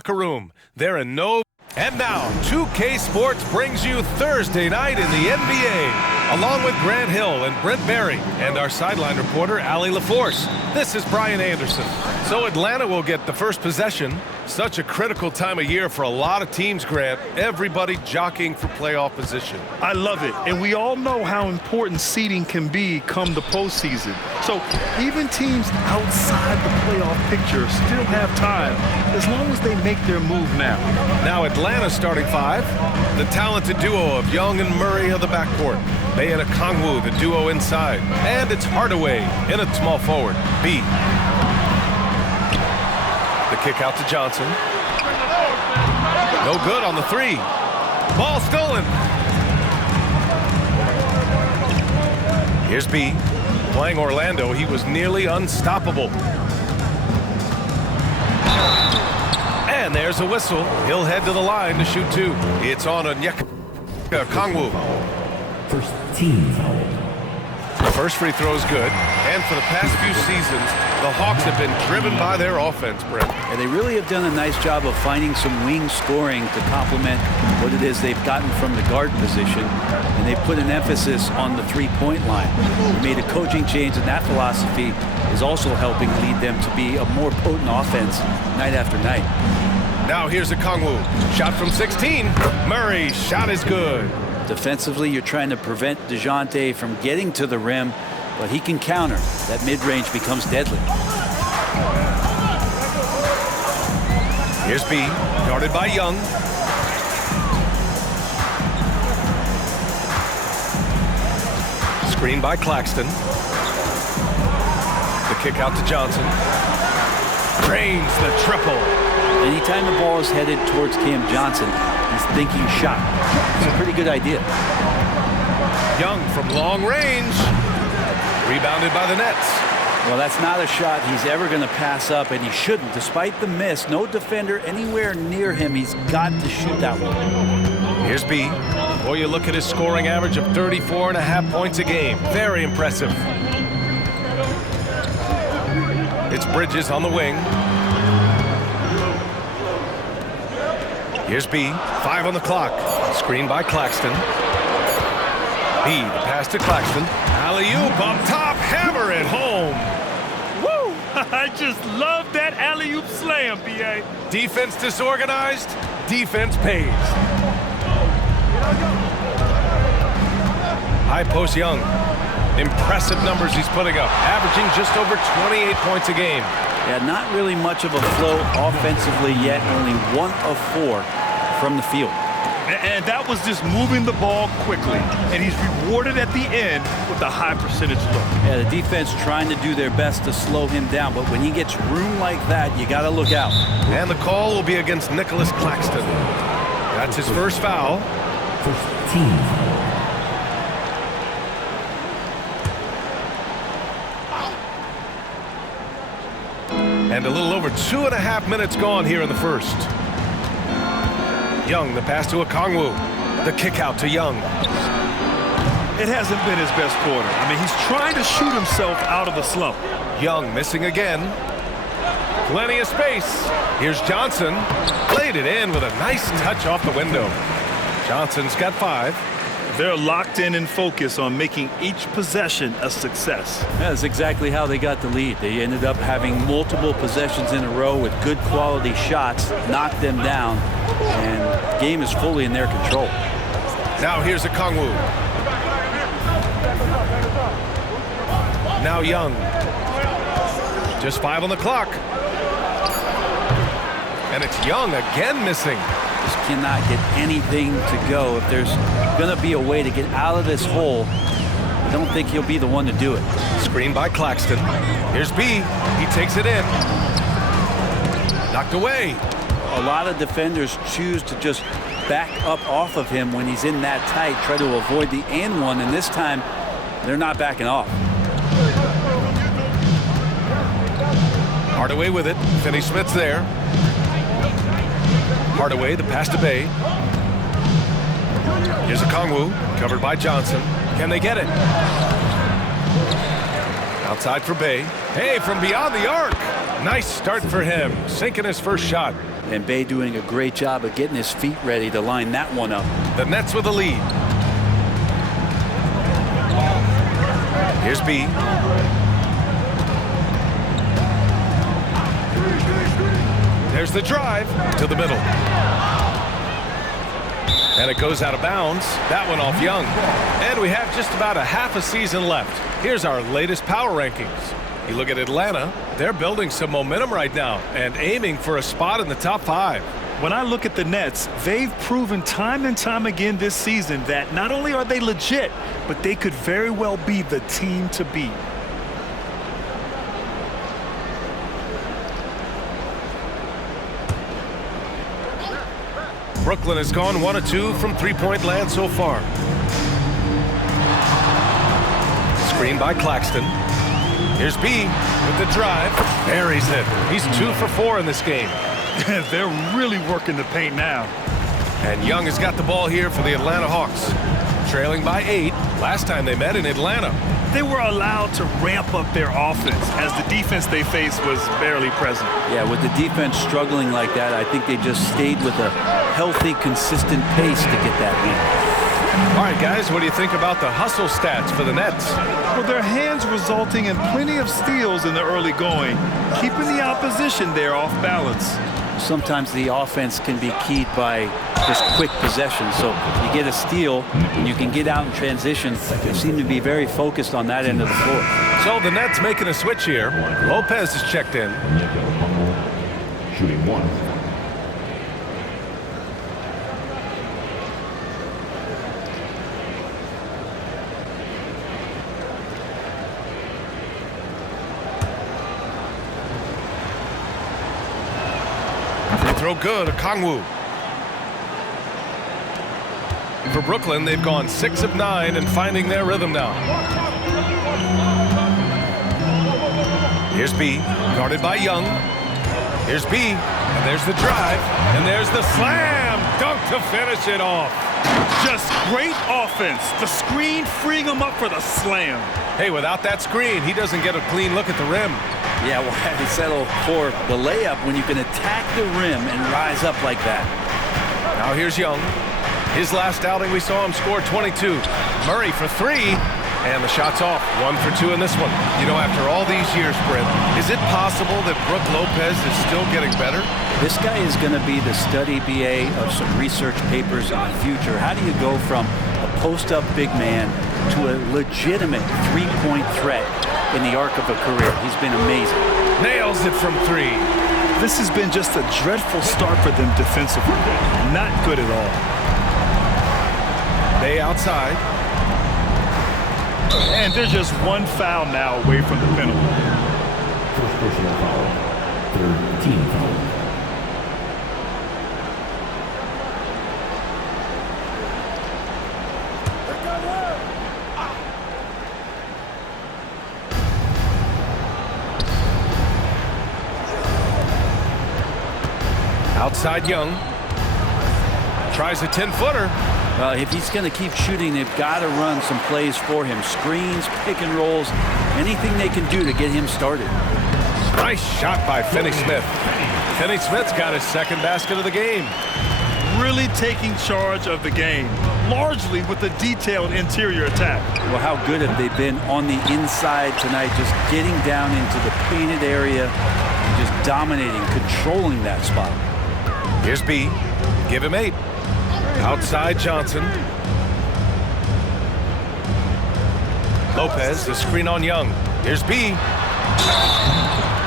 locker room. They're in no... And now, 2K Sports brings you Thursday night in the NBA, along with Grant Hill and Brent Berry, and our sideline reporter, Allie LaForce. This is Brian Anderson. So Atlanta will get the first possession. Such a critical time of year for a lot of teams, Grant. Everybody jockeying for playoff position. I love it, and we all know how important seeding can be come the postseason. So even teams outside the playoff picture still have time, as long as they make their move now. Now Atlanta's starting five. The talented duo of Young and Murray of the backcourt. Bay and Okongwu, the duo inside. And it's Hardaway in a small forward. B. The kick out to Johnson. No good on the three. Ball stolen. Here's B. Playing Orlando, he was nearly unstoppable. And there's a whistle. He'll head to the line to shoot two. It's on Okongwu. First team foul. The first free throw is good. And for the past few seasons, the Hawks have been driven by their offense, Brent. And they really have done a nice job of finding some wing scoring to complement what it is they've gotten from the guard position. And they've put an emphasis on the three-point line. They made a coaching change, and that philosophy is also helping lead them to be a more potent offense night after night. Now here's Okongwu. Shot from 16. Murray's shot is good. Defensively, you're trying to prevent DeJounte from getting to the rim, but he can counter. That mid-range becomes deadly. Here's B, guarded by Young. Screen by Claxton. The kick out to Johnson. Drains the triple. Anytime the ball is headed towards Cam Johnson, he's thinking shot. It's a pretty good idea. Young from long range. Rebounded by the Nets. Well, that's not a shot he's ever going to pass up, and he shouldn't. Despite the miss, no defender anywhere near him. He's got to shoot that one. Here's B. Boy, you look at his scoring average of 34.5 points a game. Very impressive. It's Bridges on the wing. Here's B. 5 on the clock. Screen by Claxton. B, the pass to Claxton. Alley-oop up top, hammer it home. Woo! I just love that alley-oop slam, B.A. Defense disorganized, defense pays. High post Young. Impressive numbers he's putting up, averaging just over 28 points a game. Yeah, not really much of a flow offensively yet, only 1 of 4 from the field. And that was just moving the ball quickly. And he's rewarded at the end with a high percentage look. Yeah, the defense trying to do their best to slow him down, but when he gets room like that, you got to look out. And the call will be against Nicholas Claxton. That's his first foul. First team And a little over 2.5 minutes gone here in the first. Young, the pass to Okongwu. The kick out to Young. It hasn't been his best quarter. I mean, he's trying to shoot himself out of the slump. Young missing again. Plenty of space. Here's Johnson. Played it in with a nice touch off the window. Johnson's got 5. They're locked in and focused on making each possession a success. Yeah, that's exactly how they got the lead. They ended up having multiple possessions in a row with good quality shots, knocked them down, and the game is fully in their control. Now here's Okongwu. Now Young. Just 5 on the clock. And it's Young again missing. Just cannot get anything to go. If there's going to be a way to get out of this hole, I don't think he'll be the one to do it. Screen by Claxton. Here's B. He takes it in. Knocked away. A lot of defenders choose to just back up off of him when he's in that tight, try to avoid the and one, and this time they're not backing off. Hardaway with it. Finney-Smith's there. Hardaway, the pass to Bay. Here's Okongwu, covered by Johnson. Can they get it? Outside for Bay. Hey, from beyond the arc. Nice start for him, sinking his first shot. And Bay doing a great job of getting his feet ready to line that one up. The Nets with a lead. Here's B. There's the drive to the middle. And it goes out of bounds. That one off Young. And we have just about a half a season left. Here's our latest power rankings. You look at Atlanta, they're building some momentum right now and aiming for a spot in the top 5. When I look at the Nets, they've proven time and time again this season that not only are they legit, but they could very well be the team to beat. Brooklyn has gone 1 of 2 from three-point land so far. Screen by Claxton. Here's B with the drive. Buries it. He's 2 for 4 in this game. They're really working the paint now. And Young has got the ball here for the Atlanta Hawks. Trailing by 8 last time they met in Atlanta. They were allowed to ramp up their offense as the defense they faced was barely present. Yeah, with the defense struggling like that, I think they just stayed with a healthy, consistent pace to get that win. All right, guys, what do you think about the hustle stats for the Nets? Well, their hands resulting in plenty of steals in the early going, keeping the opposition there off balance. Sometimes the offense can be keyed by just quick possession. So you get a steal and you can get out in transition. They seem to be very focused on that end of the floor. So the Nets making a switch here. Lopez is checked in. Shooting 1. Free throw good, Okongwu. For Brooklyn, they've gone 6 of 9 and finding their rhythm now. Here's B, guarded by Young. Here's B, and there's the drive, and there's the slam dunk to finish it off. Just great offense. The screen freeing him up for the slam. Hey, without that screen, he doesn't get a clean look at the rim. Yeah, well, had to settle for the layup when you can attack the rim and rise up like that. Now here's Young. His last outing, we saw him score 22. Murray for 3, and the shot's off. 1 for 2 in this one. You know, after all these years, Brent, is it possible that Brook Lopez is still getting better? This guy is going to be the study BA of some research papers in the future. How do you go from a post-up big man to a legitimate three-point threat in the arc of a career? He's been amazing. Nails it from 3. This has been just a dreadful start for them defensively. Not good at all. Bay outside. And they're just one foul now away from the penalty. First personal foul. Third team foul. Outside Young. Tries a 10-footer. If he's going to keep shooting, they've got to run some plays for him. Screens, pick and rolls, anything they can do to get him started. Nice shot by Finney-Smith. Finney-Smith's got his second basket of the game. Really taking charge of the game, largely with a detailed interior attack. Well, how good have they been on the inside tonight, just getting down into the painted area and just dominating, controlling that spot. Here's B. Give him 8. Outside Johnson. Lopez, the screen on Young. Here's B.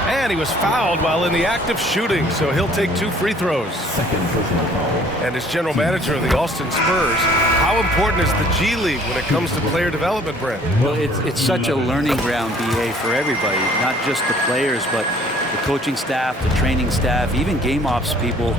And he was fouled while in the act of shooting, so he'll take 2 free throws. Second personal foul. And as general manager of the Austin Spurs, how important is the G League when it comes to player development, Brent? Well, it's such a learning ground, BA, for everybody, not just the players, but the coaching staff, the training staff, even game ops people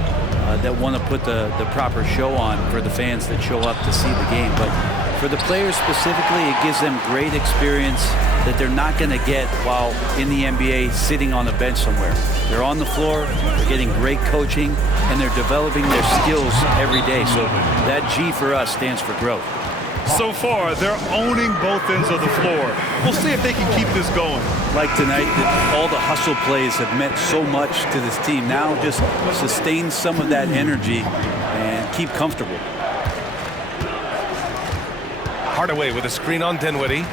that want to put the proper show on for the fans that show up to see the game. But for the players specifically, it gives them great experience that they're not going to get while in the NBA sitting on a bench somewhere. They're on the floor, they're getting great coaching, and they're developing their skills every day. So that G for us stands for growth. So far, they're owning both ends of the floor. We'll see if they can keep this going. Like tonight, all the hustle plays have meant so much to this team. Now just sustain some of that energy and keep comfortable. Hardaway with a screen on Dinwiddie.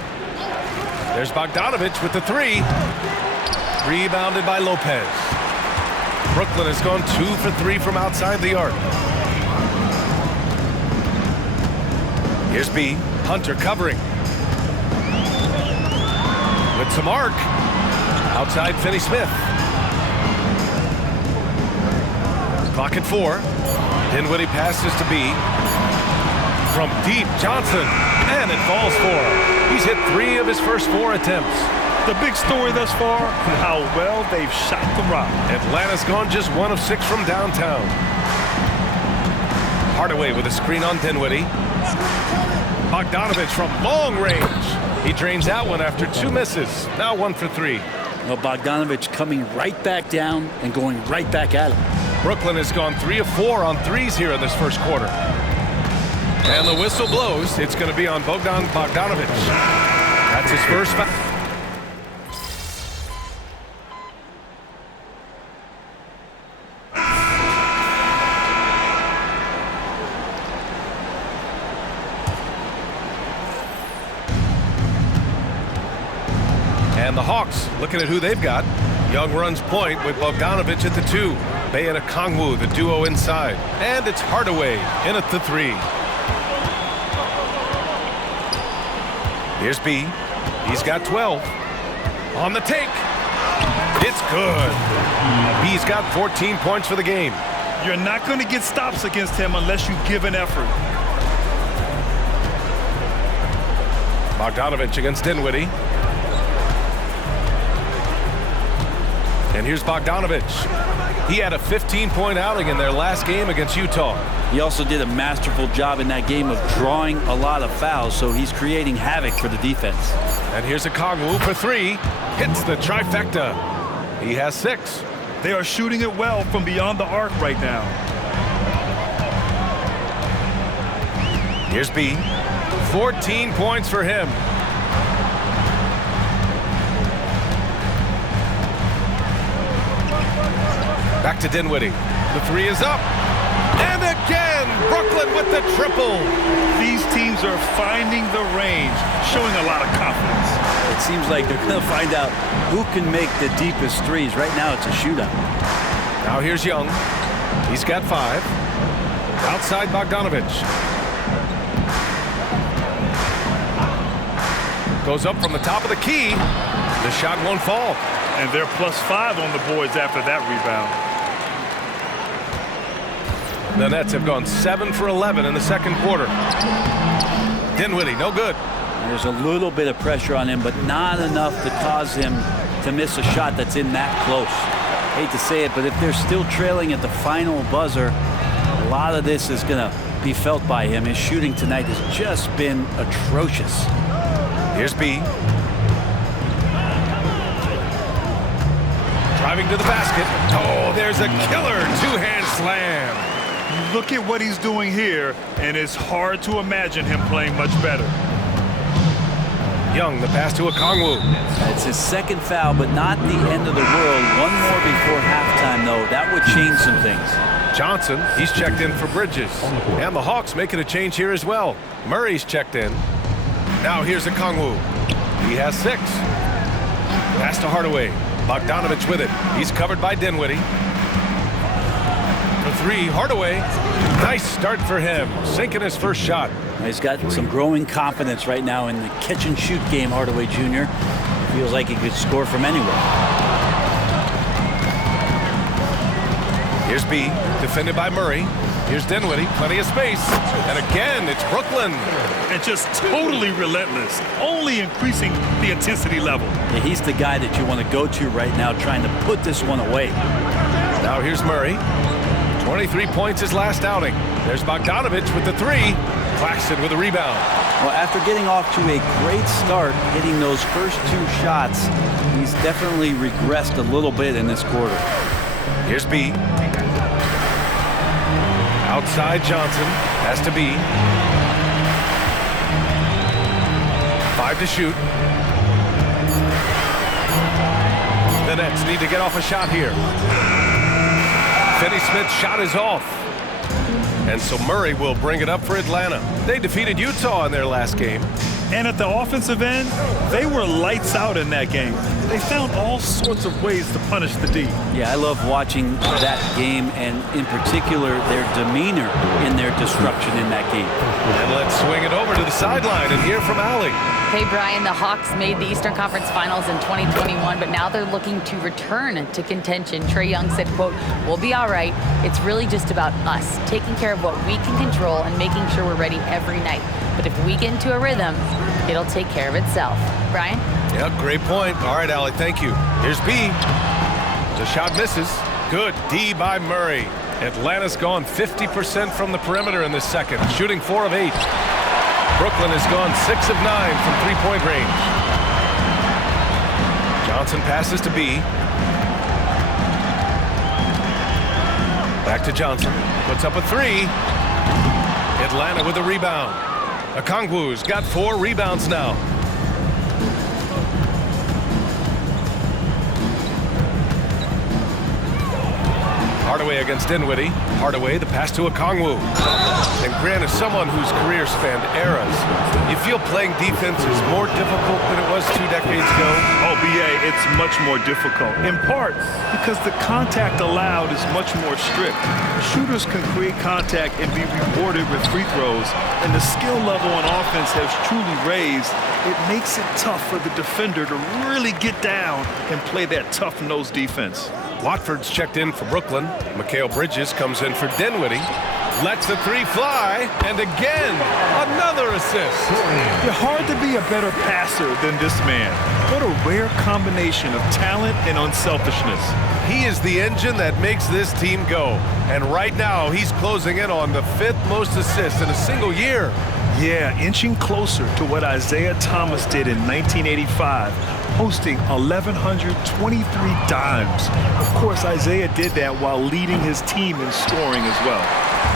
There's Bogdanovich with the three. Rebounded by Lopez. Brooklyn has gone 2 for 3 from outside the arc. Here's B. Hunter covering. With some arc. Outside Finney-Smith. Clock at 4. Dinwiddie passes to B. From deep, Johnson. And it falls for him. He's hit 3 of his first 4 attempts. The big story thus far, how well they've shot the rock. Atlanta's gone just 1 of 6 from downtown. Hardaway with a screen on Dinwiddie. Bogdanovich from long range. He drains that one after 2 misses. Now 1 for 3. Well, Bogdanovich coming right back down and going right back at him. Brooklyn has gone 3 of 4 on threes here in this first quarter. And the whistle blows. It's going to be on Bogdanovich. That's his first foul. And the Hawks looking at who they've got. Young runs point with Bogdanovich at the 2. Bey and Okongwu, the duo inside. And it's Hardaway in at the 3. Here's B. He's got 12. On the take. It's good. B's got 14 points for the game. You're not going to get stops against him unless you give an effort. Bogdanovich against Dinwiddie. And here's Bogdanovich. He had a 15-point outing in their last game against Utah. He also did a masterful job in that game of drawing a lot of fouls, so he's creating havoc for the defense. And here's Okongwu for 3. Hits the trifecta. He has 6. They are shooting it well from beyond the arc right now. Here's B. 14 points for him. Back to Dinwiddie. The 3 is up. And again, Brooklyn with the triple. These teams are finding the range, showing a lot of confidence. It seems like they're going to find out who can make the deepest threes. Right now, it's a shootout. Now here's Young. He's got 5. Outside Bogdanovich. Goes up from the top of the key. The shot won't fall. And they're +5 on the boards after that rebound. The Nets have gone 7 for 11 in the second quarter. Dinwiddie, no good. There's a little bit of pressure on him, but not enough to cause him to miss a shot that's in that close. Hate to say it, but if they're still trailing at the final buzzer, a lot of this is going to be felt by him. His shooting tonight has just been atrocious. Here's B. Driving to the basket. Oh, there's a killer two-hand slam. You look at what he's doing here, and it's hard to imagine him playing much better. Young, the pass to Okongwu. It's his second foul, but not the end of the world. One more before halftime, though. That would change some things. Johnson, he's checked in for Bridges. And the Hawks making a change here as well. Murray's checked in. Now here's Okongwu. He has 6. Pass to Hardaway. Bogdanovich with it. He's covered by Dinwiddie. For 3, Hardaway. Nice start for him. Sinking his first shot. He's got some growing confidence right now in the catch-and-shoot game, Hardaway Jr. Feels like he could score from anywhere. Here's B, defended by Murray. Here's Dinwiddie, plenty of space. And again, it's Brooklyn. And just totally relentless, only increasing the intensity level. Yeah, he's the guy that you want to go to right now, trying to put this one away. Now here's Murray. 23 points his last outing. There's Bogdanovich with the 3. Claxton with a rebound. Well, after getting off to a great start, hitting those first 2 shots, he's definitely regressed a little bit in this quarter. Here's B. Outside Johnson. Has to be. 5 to shoot. The Nets need to get off a shot here. Finney-Smith's shot is off. And so Murray will bring it up for Atlanta. They defeated Utah in their last game. And at the offensive end, they were lights out in that game. They found all sorts of ways to punish the D. Yeah, I love watching that game, and in particular, their demeanor in their disruption in that game. And let's swing it over to the sideline and hear from Allie. Hey, Brian, the Hawks made the Eastern Conference Finals in 2021, but now they're looking to return to contention. Trae Young said, quote, "We'll be all right. It's really just about us, taking care of what we can control and making sure we're ready every night. But if we get into a rhythm, it'll take care of itself." Brian? Yeah, great point. All right, Allie, thank you. Here's B. The shot misses. Good D by Murray. Atlanta's gone 50% from the perimeter in this second, shooting 4 of 8. Brooklyn has gone 6 of 9 from three-point range. Johnson passes to B. Back to Johnson. Puts up a 3. Atlanta with a rebound. Okongwu's got 4 rebounds now. Hardaway against Dinwiddie. Hardaway, the pass to Okongwu. And Grant is someone whose career spanned eras. You feel playing defense is more difficult than it was 2 decades ago? Oh, BA, it's much more difficult, in part because the contact allowed is much more strict. Shooters can create contact and be rewarded with free throws, and the skill level on offense has truly raised. It makes it tough for the defender to really get down and play that tough-nosed defense. Watford's checked in for Brooklyn. Mikal Bridges comes in for Dinwiddie. Lets the 3 fly, and again, another assist. You're hard to be a better passer than this man. What a rare combination of talent and unselfishness. He is the engine that makes this team go. And right now, he's closing in on the 5th most assists in a single year. Yeah, inching closer to what Isaiah Thomas did in 1985, hosting 1,123 dimes. Of course, Isaiah did that while leading his team in scoring as well.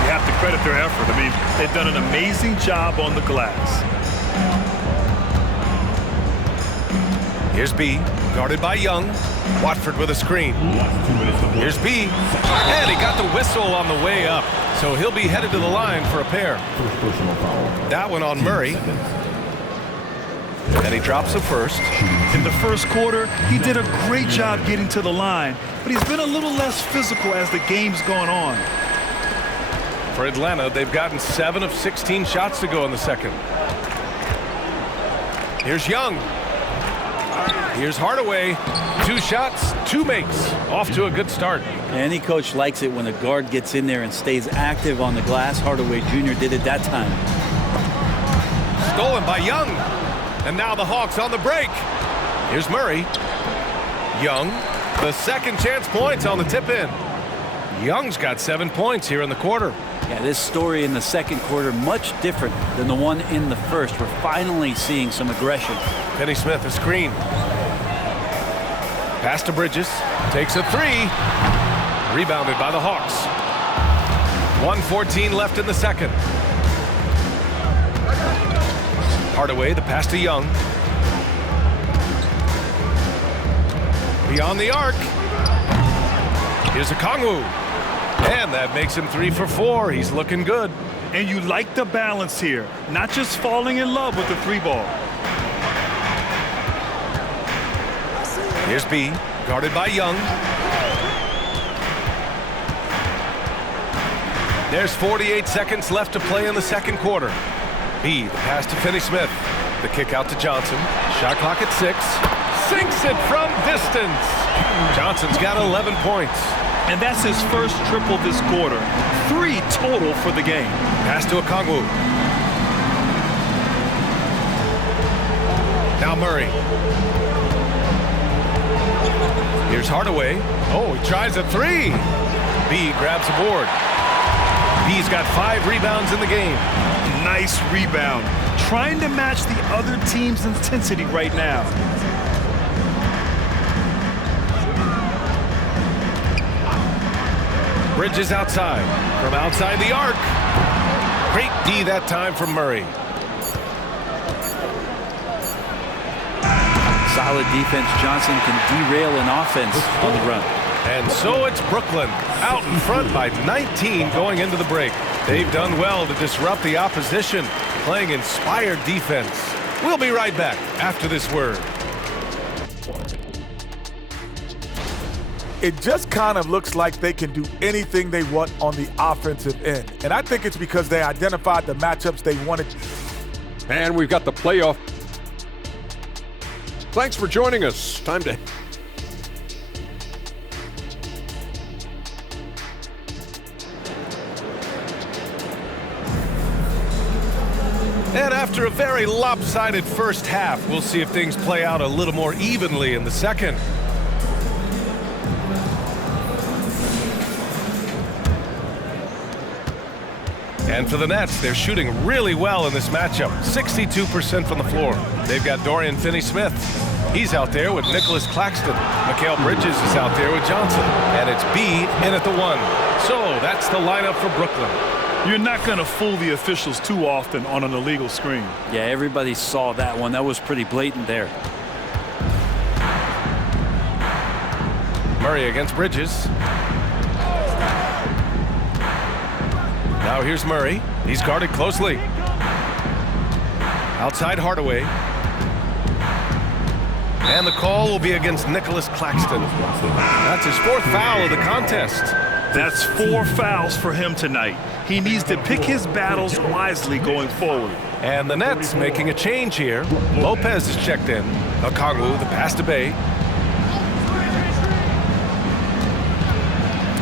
You have to credit their effort. I mean, they've done an amazing job on the glass. Here's B, guarded by Young. Watford with a screen. Here's B, and he got the whistle on the way up. So he'll be headed to the line for a pair. First personal foul. That one on Murray. And he drops the first. In the first quarter, he did a great job getting to the line, but he's been a little less physical as the game's gone on. For Atlanta, they've gotten 7 of 16 shots to go in the second. Here's Young. Here's Hardaway. 2 shots, 2 makes. Off to a good start. Any coach likes it when a guard gets in there and stays active on the glass. Hardaway Jr. did it that time. Stolen by Young. And now the Hawks on the break. Here's Murray. Young. The second chance points on the tip-in. Young's got 7 points here in the quarter. Yeah, this story in the second quarter much different than the one in the first. We're finally seeing some aggression. Finney-Smith, a screen. Pass to Bridges. Takes a 3. Rebounded by the Hawks. 1:14 left in the second. Hardaway, the pass to Young. Beyond the arc. Here's Okongwu. And that makes him 3 for 4. He's looking good. And you like the balance here, not just falling in love with the 3 ball. Here's B, guarded by Young. There's 48 seconds left to play in the second quarter. B, the pass to Finney-Smith. The kick out to Johnson. Shot clock at 6. Sinks it from distance. Johnson's got 11 points. And that's his first triple this quarter. 3 total for the game. Pass to Okongwu. Now Murray. Here's Hardaway. Oh, he tries a 3. B grabs a board. B's got 5 rebounds in the game. Nice rebound. Trying to match the other team's intensity right now. Bridges outside. From outside the arc. Great D that time from Murray. Solid defense. Johnson can derail an offense on the run. And so it's Brooklyn out in front by 19 going into the break. They've done well to disrupt the opposition, playing inspired defense. We'll be right back after this word. It just kind of looks like they can do anything they want on the offensive end. And I think it's because they identified the matchups they wanted. And we've got the playoff. Thanks for joining us. Time to... And after a very lopsided first half, we'll see if things play out a little more evenly in the second. And for the Nets, they're shooting really well in this matchup, 62% from the floor. They've got Dorian Finney-Smith. He's out there with Nicholas Claxton. Mikal Bridges is out there with Johnson. And it's B in at the 1. So that's the lineup for Brooklyn. You're not going to fool the officials too often on an illegal screen. Yeah, everybody saw that one. That was pretty blatant there. Murray against Bridges. Now here's Murray. He's guarded closely. Outside Hardaway. And the call will be against Nicholas Claxton. That's his 4th foul of the contest. That's 4 fouls for him tonight. He needs to pick his battles wisely going forward. And the Nets making a change here. Lopez is checked in. Okongwu, the pass to Bay.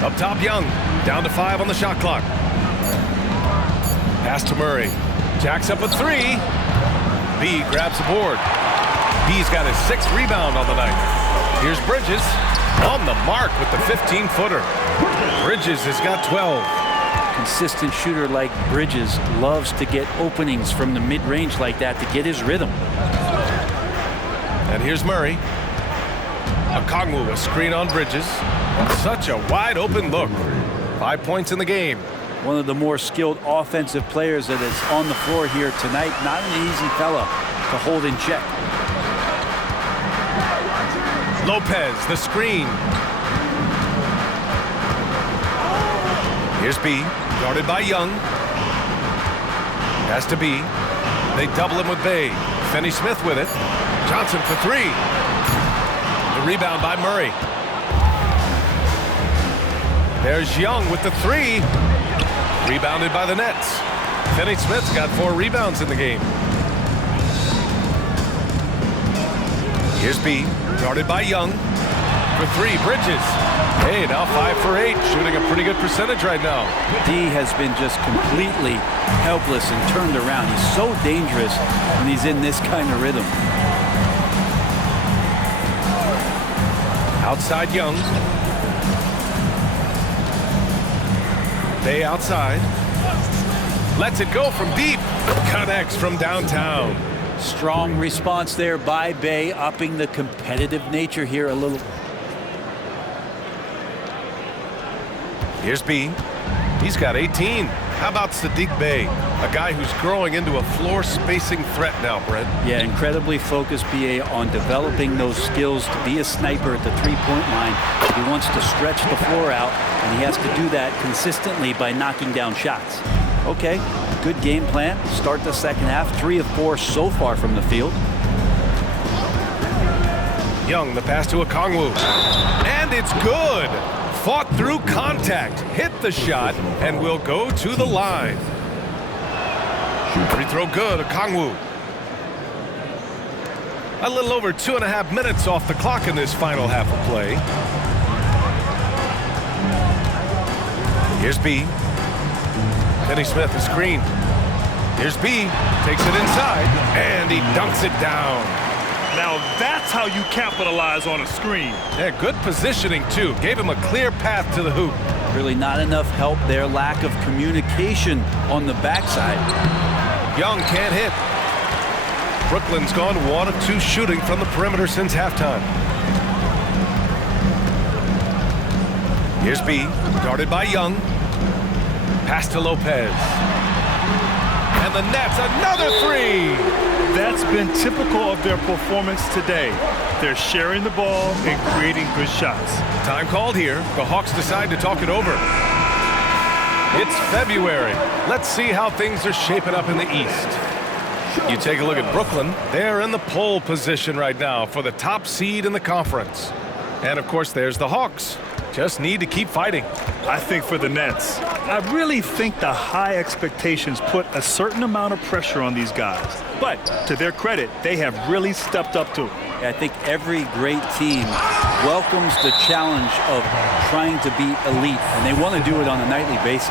Up top, Young. Down to 5 on the shot clock. Pass to Murray. Jacks up a 3. B grabs the board. B's got his 6th rebound on the night. Here's Bridges on the mark with the 15-footer. Bridges has got 12. Consistent shooter like Bridges loves to get openings from the mid-range like that to get his rhythm. And here's Murray. Okongwu, a screen on Bridges. Such a wide open look. 5 points in the game. One of the more skilled offensive players that is on the floor here tonight. Not an easy fella to hold in check. Lopez, the screen. Here's B, guarded by Young. Pass to B. They double him with Bay. Finney-Smith with it. Johnson for 3. The rebound by Murray. There's Young with the 3. Rebounded by the Nets. Finney-Smith's got 4 rebounds in the game. Here's B, guarded by Young. For 3, Bridges. Hey, now 5 for 8, shooting a pretty good percentage right now. D has been just completely helpless and turned around. He's so dangerous when he's in this kind of rhythm. Outside Young. Bay outside. Lets it go from deep. Connects from downtown. Strong response there by Bay, upping the competitive nature here a little. Here's B. He's got 18. How about Sadiq Bey, a guy who's growing into a floor spacing threat now, Brent? Yeah, incredibly focused BA on developing those skills to be a sniper at the three-point line. He wants to stretch the floor out, and he has to do that consistently by knocking down shots. Okay, good game plan. Start the second half. 3 of 4 so far from the field. Young, the pass to Okongwu. And it's good. Fought through contact, hit the shot, and will go to the line. Free throw good, Okongwu. A little over 2.5 minutes off the clock in this final half of play. Here's B. Finney-Smith, a screen. Here's B, takes it inside, and he dunks it down. Now that's how you capitalize on a screen. Yeah, good positioning, too. Gave him a clear path to the hoop. Really not enough help there. Lack of communication on the backside. Young can't hit. Brooklyn's gone 1 of 2 shooting from the perimeter since halftime. Here's B, guarded by Young. Pass to Lopez. And the Nets, another three. That's been typical of their performance today. They're sharing the ball and creating good shots. Time called here. The Hawks decide to talk it over. It's February. Let's see how things are shaping up in the East. You take a look at Brooklyn. They're in the pole position right now for the top seed in the conference. And, of course, there's the Hawks. Just need to keep fighting. I think for the Nets, I really think the high expectations put a certain amount of pressure on these guys. But to their credit, they have really stepped up to it. I think every great team welcomes the challenge of trying to be elite, and they want to do it on a nightly basis.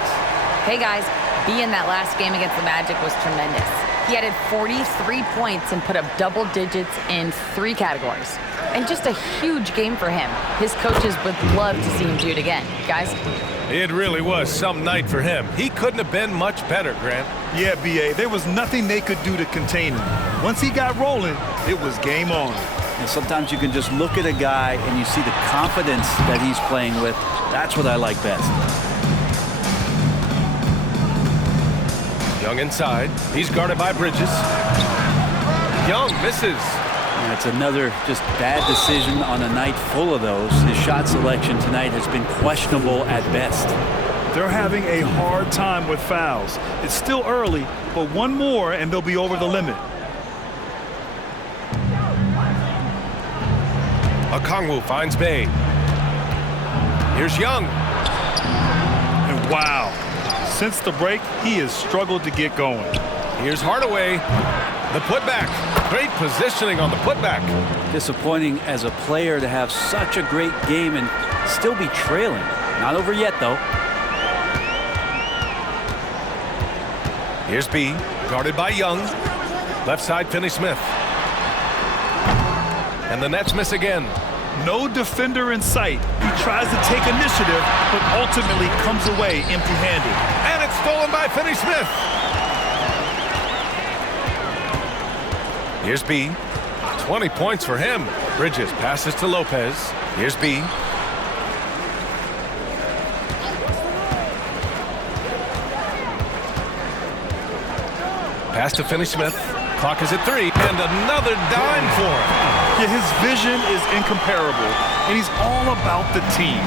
Hey, guys, B in that last game against the Magic was tremendous. He added 43 points and put up double digits in 3 categories. And just a huge game for him. His coaches would love to see him do it again. Guys? It really was some night for him. He couldn't have been much better, Grant. Yeah, B.A., there was nothing they could do to contain him. Once he got rolling, it was game on. And sometimes you can just look at a guy and you see the confidence that he's playing with. That's what I like best. Young inside. He's guarded by Bridges. Young misses. That's another just bad decision on a night full of those. His shot selection tonight has been questionable at best. They're having a hard time with fouls. It's still early, but one more and they'll be over the limit. Okongwu finds Bay. Here's Young. And wow, since the break, he has struggled to get going. Here's Hardaway. The putback. Great positioning on the putback. Disappointing as a player to have such a great game and still be trailing. Not over yet, though. Here's B, guarded by Young. Left side, Finney-Smith. And the Nets miss again. No defender in sight. He tries to take initiative, but ultimately comes away empty-handed. And it's stolen by Finney-Smith. Here's B. 20 points for him. Bridges passes to Lopez. Here's B. Pass to Finney-Smith. Clock is at 3. And another dime for him. Yeah, his vision is incomparable, and he's all about the team.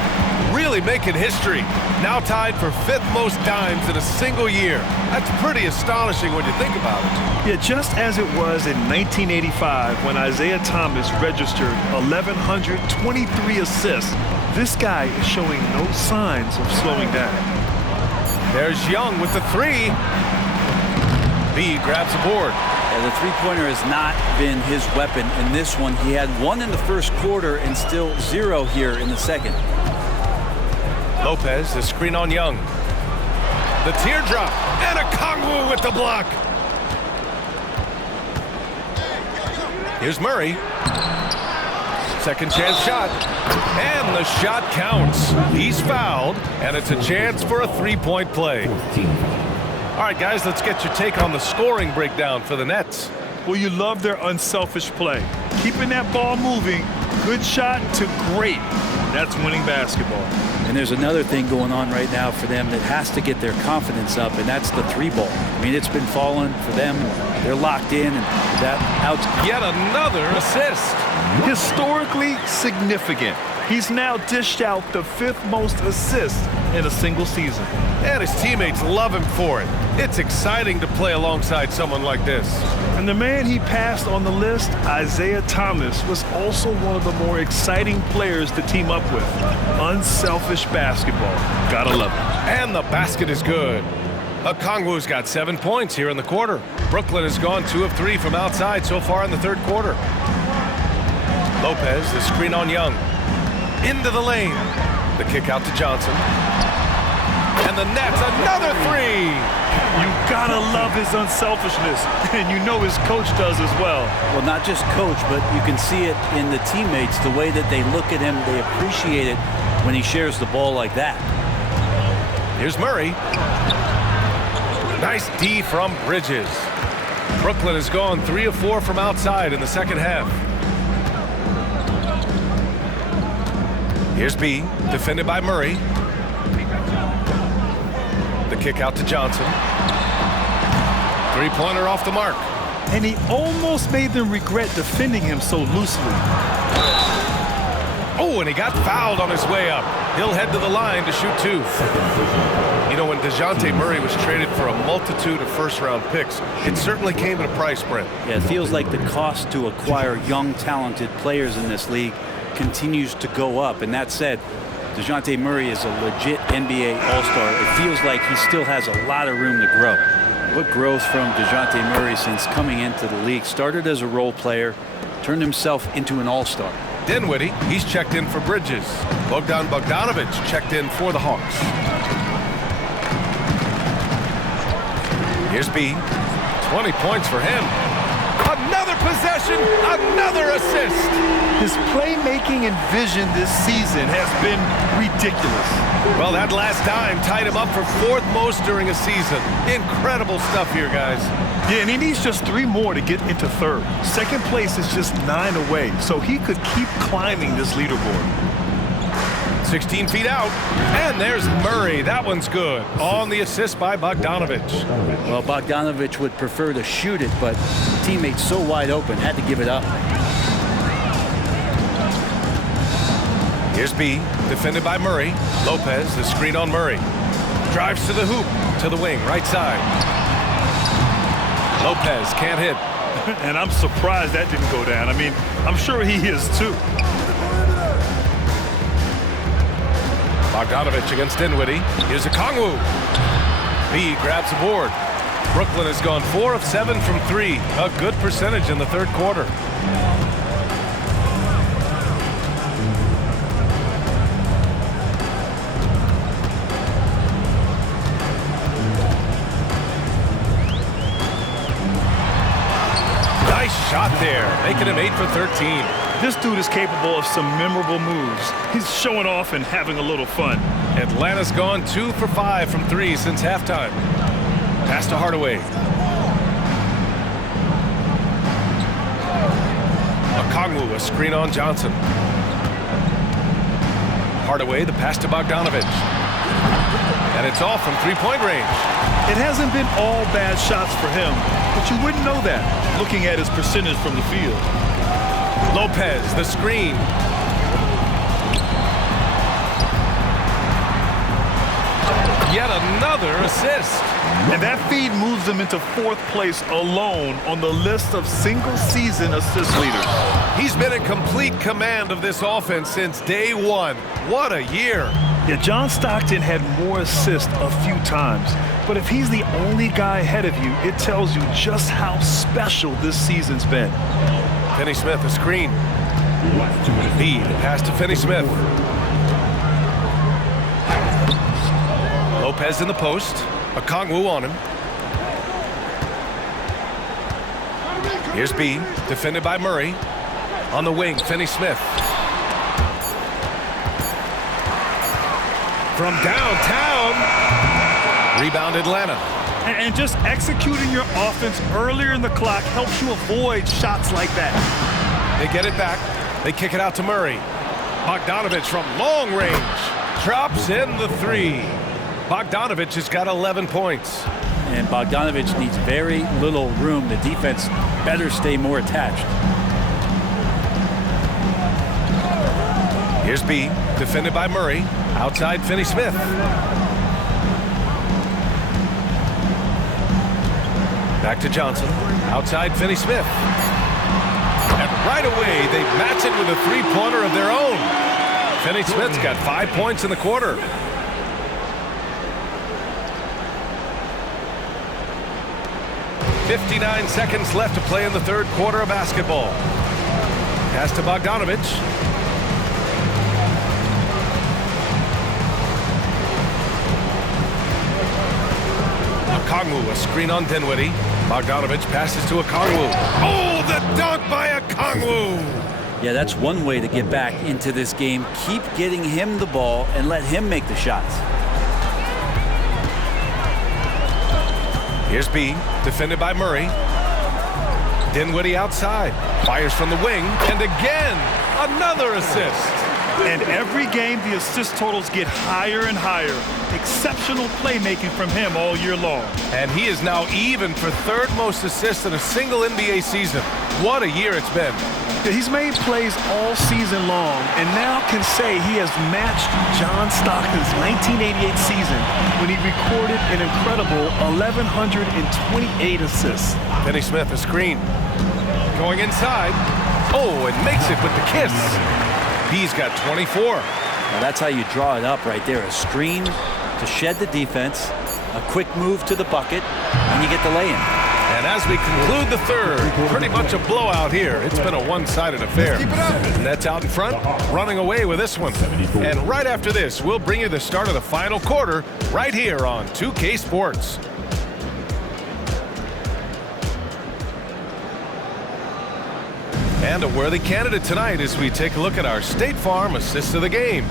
Really making history. Now tied for 5th most dimes in a single year. That's pretty astonishing when you think about it. Yeah, just as it was in 1985 when Isaiah Thomas registered 1,123 assists, this guy is showing no signs of slowing down. There's Young with the 3. B grabs a board. Yeah, the three-pointer has not been his weapon in this one. He had 1 in the first quarter and still 0 here in the second. Lopez, the screen on Young. The teardrop, and Okongwu with the block. Here's Murray. Second chance shot, and the shot counts. He's fouled, and it's a chance for a 3-point play. All right, guys, let's get your take on the scoring breakdown for the Nets. Well, you love their unselfish play. Keeping that ball moving, good shot to great. That's winning basketball. And there's another thing going on right now for them that has to get their confidence up, and that's the 3-ball. I mean, it's been falling for them. They're locked in, and that out. Yet another assist. Historically significant. He's now dished out the 5th most assists in a single season. And his teammates love him for it. It's exciting to play alongside someone like this. And the man he passed on the list, Isaiah Thomas, was also one of the more exciting players to team up with. Unselfish basketball. Gotta love it. And the basket is good. Okongwu's got 7 points here in the quarter. Brooklyn has gone 2 of 3 from outside so far in the 3rd quarter. Lopez, the screen on Young. Into the lane. The kick out to Johnson. And the Nets, another 3. You gotta love his unselfishness, and you know his coach does as well. Well, not just coach, but you can see it in the teammates, the way that they look at him. They appreciate it when he shares the ball like that. Here's Murray. Nice D from Bridges. Brooklyn has gone 3 of 4 from outside in the second half. Here's B, defended by Murray. The kick out to Johnson. Three-pointer off the mark. And he almost made them regret defending him so loosely. Oh, and he got fouled on his way up. He'll head to the line to shoot two. You know, when DeJounte Murray was traded for a multitude of first-round picks, it certainly came at a price, Brent. Yeah, it feels like the cost to acquire young, talented players in this league continues to go up. And that said, DeJounte Murray is a legit NBA All-Star. It feels like he still has a lot of room to grow. What growth from DeJounte Murray since coming into the league. Started as a role player, turned himself into an All-Star. Dinwiddie, he's checked in for Bridges. Bogdan Bogdanovic checked in for the Hawks. Here's B. 20 points for him. Another possession, another assist. His playmaking and vision this season has been ridiculous. Well, that last dime tied him up for fourth most during a season. Incredible stuff here, guys. Yeah, and he needs just 3 more to get into third. Second place is just 9 away, so he could keep climbing this leaderboard. 16 feet out, and there's Murray. That one's good. On the assist by Bogdanovic. Well, Bogdanovic would prefer to shoot it, but teammates so wide open, had to give it up. Here's B, defended by Murray. Lopez, the screen on Murray. Drives to the hoop, to the wing, right side. Lopez can't hit. And I'm surprised that didn't go down. I mean, I'm sure he is too. Bogdanovic against Dinwiddie. Here's a Kongwu. B grabs the board. Brooklyn has gone 4 of 7 from 3. A good percentage in the third quarter. Nice shot there, making him 8 for 13. This dude is capable of some memorable moves. He's showing off and having a little fun. Atlanta's gone 2 for 5 from 3 since halftime. Pass to Hardaway. Okongwu, a screen on Johnson. Hardaway, the pass to Bogdanovic. And it's off from three-point range. It hasn't been all bad shots for him, but you wouldn't know that looking at his percentage from the field. Lopez, the screen. Yet another assist. And that feed moves them into 4th place alone on the list of single-season assist leaders. He's been in complete command of this offense since day one. What a year. Yeah, John Stockton had more assists a few times, but if he's the only guy ahead of you, it tells you just how special this season's been. Finney-Smith, a screen. B, the pass to Finney-Smith. Lopez in the post. Okongwu on him. Here's B, defended by Murray. On the wing, Finney-Smith. From downtown. Rebound Atlanta. And just executing your offense earlier in the clock helps you avoid shots like that. They get it back. They kick it out to Murray. Bogdanovic from long range. Drops in the 3. Bogdanovic has got 11 points. And Bogdanovic needs very little room. The defense better stay more attached. Here's B, defended by Murray. Outside Finney-Smith. Back to Johnson. Outside Finney-Smith. And right away, they match it with a three-pointer of their own. Finney-Smith's got 5 points in the quarter. .59 seconds left to play in the third quarter of basketball. Pass to Bogdanovic. Okongwu, a screen on Dinwiddie. Bogdanovic passes to Okongwu. Oh, the dunk by Okongwu! Yeah, that's one way to get back into this game. Keep getting him the ball and let him make the shots. Here's B, defended by Murray. Dinwiddie outside. Fires from the wing, and again, another assist. And every game, the assist totals get higher and higher. Exceptional playmaking from him all year long. And he is now even for third most assists in a single NBA season. What a year it's been. He's made plays all season long and now can say he has matched John Stockton's 1988 season when he recorded an incredible 1,128 assists. Finney Smith, a screen. Going inside. Oh, and makes it with the kiss. He's got 24. Now that's how you draw it up right there. A screen to shed the defense, a quick move to the bucket, and you get the lay-in. And as we conclude the third, pretty much a blowout here. It's been a one-sided affair. Nets out in front, running away with this one. And right after this, we'll bring you the start of the final quarter right here on 2K Sports. And a worthy candidate tonight as we take a look at our State Farm assist of the game.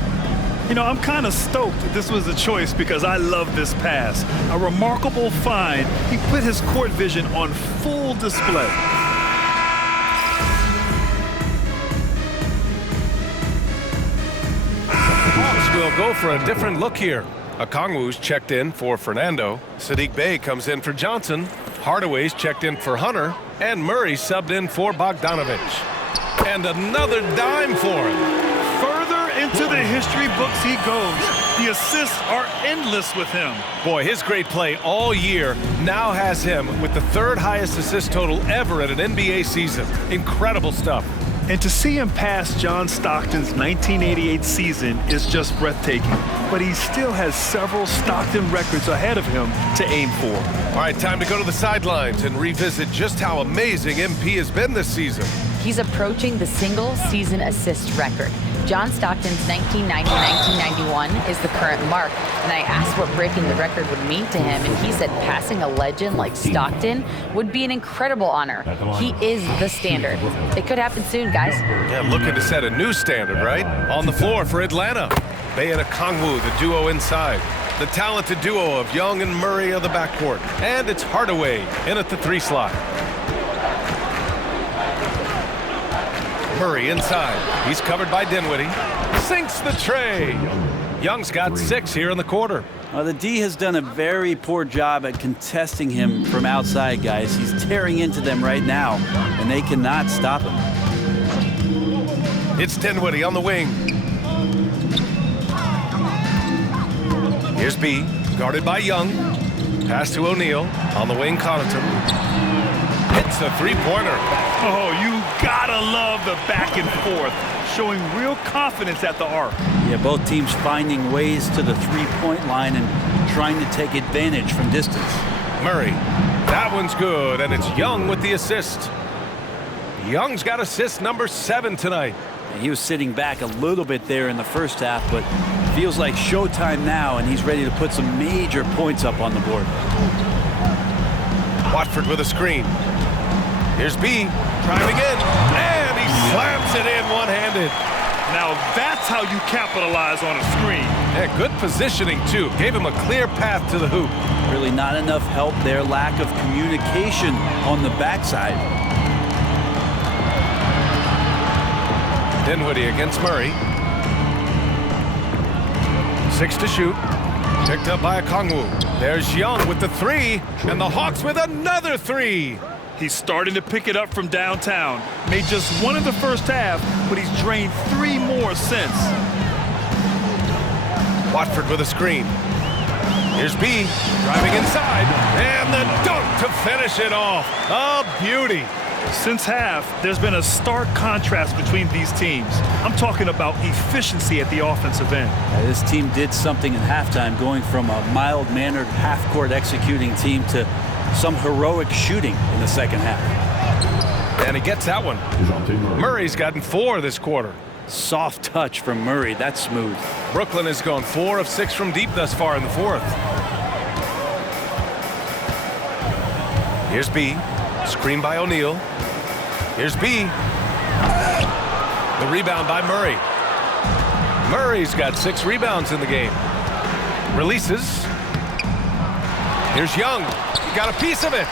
You know, I'm kind of stoked that this was a choice because I love this pass. A remarkable find. He put his court vision on full display. Hawks will go for a different look here. Okongwu's checked in for Fernando. Sadiq Bey comes in for Johnson. Hardaway's checked in for Hunter. And Murray subbed in for Bogdanovich. And another dime for him. Further into the history books he goes. The assists are endless with him. Boy, his great play all year now has him with the third highest assist total ever in an NBA season. Incredible stuff. And to see him pass John Stockton's 1988 season is just breathtaking. But he still has several Stockton records ahead of him to aim for. All right, time to go to the sidelines and revisit just how amazing MP has been this season. He's approaching the single-season assist record. John Stockton's 1990-1991 is the current mark, and I asked what breaking the record would mean to him, and he said passing a legend like Stockton would be an incredible honor. He is the standard. It could happen soon, guys. Yeah, looking to set a new standard, right? On the floor for Atlanta. Bey and Okongwu, the duo inside. The talented duo of Young and Murray of the backcourt. And it's Hardaway in at the 3 slot. Murray inside. He's covered by Dinwiddie. Sinks the tray. Young's got 6 here in the quarter. The D has done a very poor job at contesting him from outside, guys. He's tearing into them right now, and they cannot stop him. It's Dinwiddie on the wing. Here's B, guarded by Young. Pass to O'Neal. On the wing, Connaughton. It's a 3-pointer. Oh, you gotta love the back and forth, showing real confidence at the arc. Yeah, both teams finding ways to the 3-point line and trying to take advantage from distance. Murray, that one's good, and it's Young with the assist. Young's got assist number 7 tonight. And he was sitting back a little bit there in the first half, but feels like showtime now, and he's ready to put some major points up on the board. Watford with a screen. Here's B, driving in, and he slams it in one-handed. Now that's how you capitalize on a screen. Yeah, good positioning, too. Gave him a clear path to the hoop. Really not enough help there. Lack of communication on the backside. Dinwiddie against Murray. 6 to shoot. Picked up by Okongwu. There's Young with the 3, and the Hawks with another 3. He's starting to pick it up from downtown. Made just 1 in the first half, but he's drained 3 more since. Watford with a screen. Here's B, driving inside, and the dunk to finish it off. A beauty. Since half, there's been a stark contrast between these teams. I'm talking about efficiency at the offensive end. This team did something in halftime, going from a mild-mannered half-court executing team to some heroic shooting in the second half. And he gets that one. Murray's gotten 4 this quarter. Soft touch from Murray. That's smooth. Brooklyn has gone 4 of 6 from deep thus far in the 4th. Here's B. Screen by O'Neal. Here's B. The rebound by Murray. Murray's got 6 rebounds in the game. Releases. Here's Young. He got a piece of it.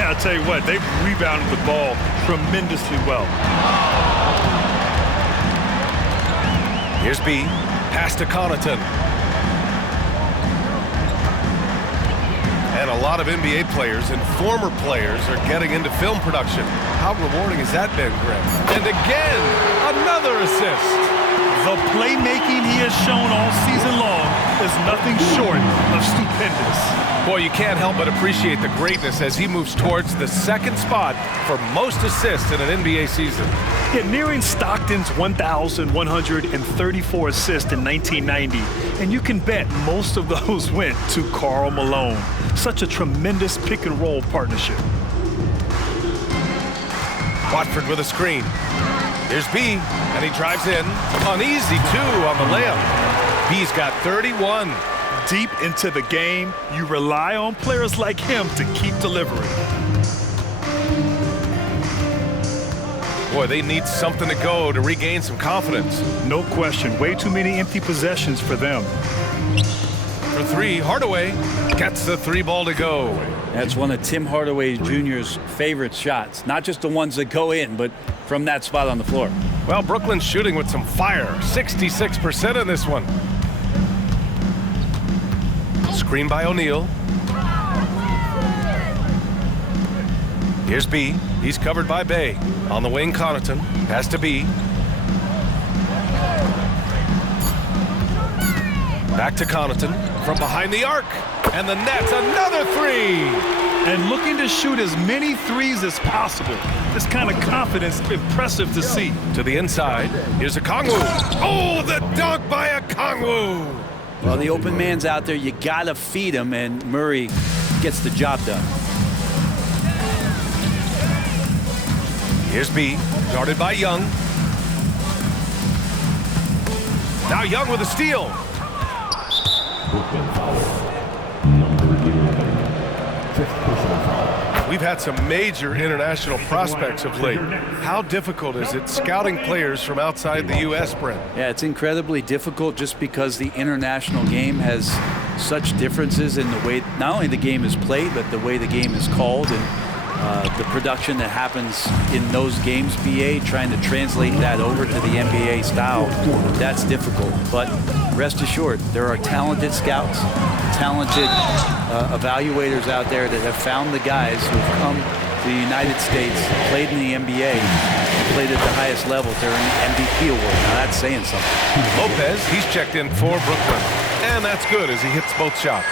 I'll tell you what, they've rebounded the ball tremendously well. Here's B. Pass to Connaughton. And a lot of NBA players and former players are getting into film production. How rewarding has that been, Greg? And again, another assist. The playmaking he has shown all season long is nothing short of stupendous. Boy, you can't help but appreciate the greatness as he moves towards the second spot for most assists in an NBA season. Yeah, nearing Stockton's 1,134 assists in 1990, and you can bet most of those went to Karl Malone. Such a tremendous pick-and-roll partnership. Watford with a screen. Here's B, and he drives in. An easy 2 on the layup. B's got 31. Deep into the game, you rely on players like him to keep delivering. Boy, they need something to go to regain some confidence. No question, way too many empty possessions for them. For 3, Hardaway gets the 3 ball to go. That's one of Tim Hardaway Jr.'s favorite shots. Not just the ones that go in, but from that spot on the floor. Well, Brooklyn's shooting with some fire. 66% in this one. Screen by O'Neal. Here's B. He's covered by Bay. On the wing, Connaughton. Pass to B. Back to Connaughton. From behind the arc. And the net's another 3. And looking to shoot as many threes as possible. This kind of confidence, impressive to see. To the inside. Here's Okongwu. Oh, the dunk by Okongwu. Well, the open man's out there. You got to feed him, and Murray gets the job done. Here's B, guarded by Young. Now Young with a steal. Brooklyn foul. Number 11. 5th personal foul. We've had some major international prospects of late. How difficult is it scouting players from outside the U.S., Brent? Yeah, it's incredibly difficult just because the international game has such differences in the way not only the game is played, but the way the game is called and the production that happens in those games, BA, trying to translate that over to the NBA style, that's difficult. But rest assured, there are talented scouts, talented evaluators out there that have found the guys who have come to the United States, played in the NBA, and played at the highest level to earn the MVP award. Now that's saying something. Lopez, he's checked in for Brooklyn. And that's good as he hits both shots.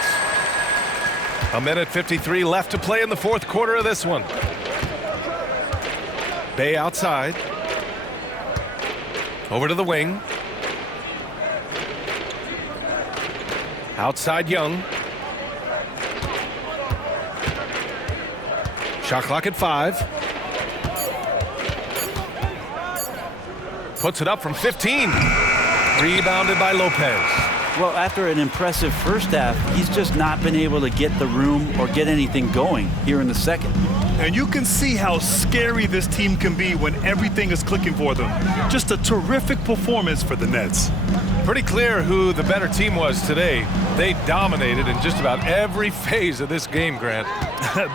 1:53 left to play in the 4th quarter of this one. Bay outside. Over to the wing. Outside Young. Shot clock at 5. Puts it up from 15. Rebounded by Lopez. Well, after an impressive first half, he's just not been able to get the room or get anything going here in the second. And you can see how scary this team can be when everything is clicking for them. Just a terrific performance for the Nets. Pretty clear who the better team was today. They dominated in just about every phase of this game, Grant.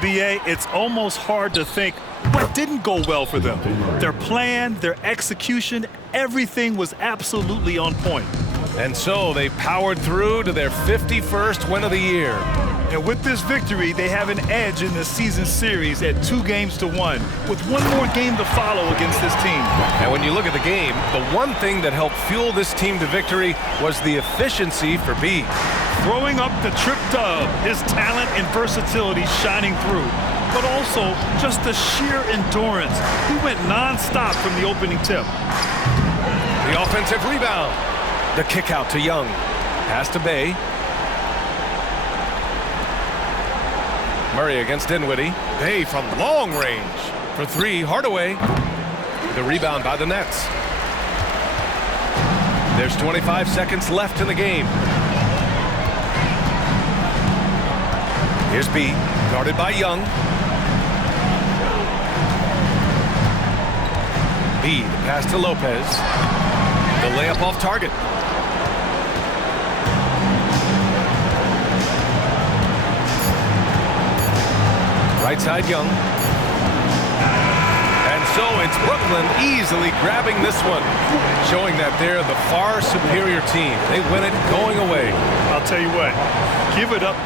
BA, it's almost hard to think what didn't go well for them. Their plan, their execution, everything was absolutely on point. And so they powered through to their 51st win of the year. And with this victory, they have an edge in the season series at 2-1, with one more game to follow against this team. And when you look at the game, the one thing that helped fuel this team to victory was the efficiency for B. Throwing up the trip dub, his talent and versatility shining through, but also just the sheer endurance. He went non-stop from the opening tip. The offensive rebound. The kick out to Young. Pass to Bay. Murray against Dinwiddie. Bay from long range. For 3, Hardaway. The rebound by the Nets. There's 25 seconds left in the game. Here's B, guarded by Young. B, the pass to Lopez. The layup off target. Right side Young. And so points. Brooklyn easily grabbing this one, showing that they're the far superior team. They win it going away. I'll tell you what, give it up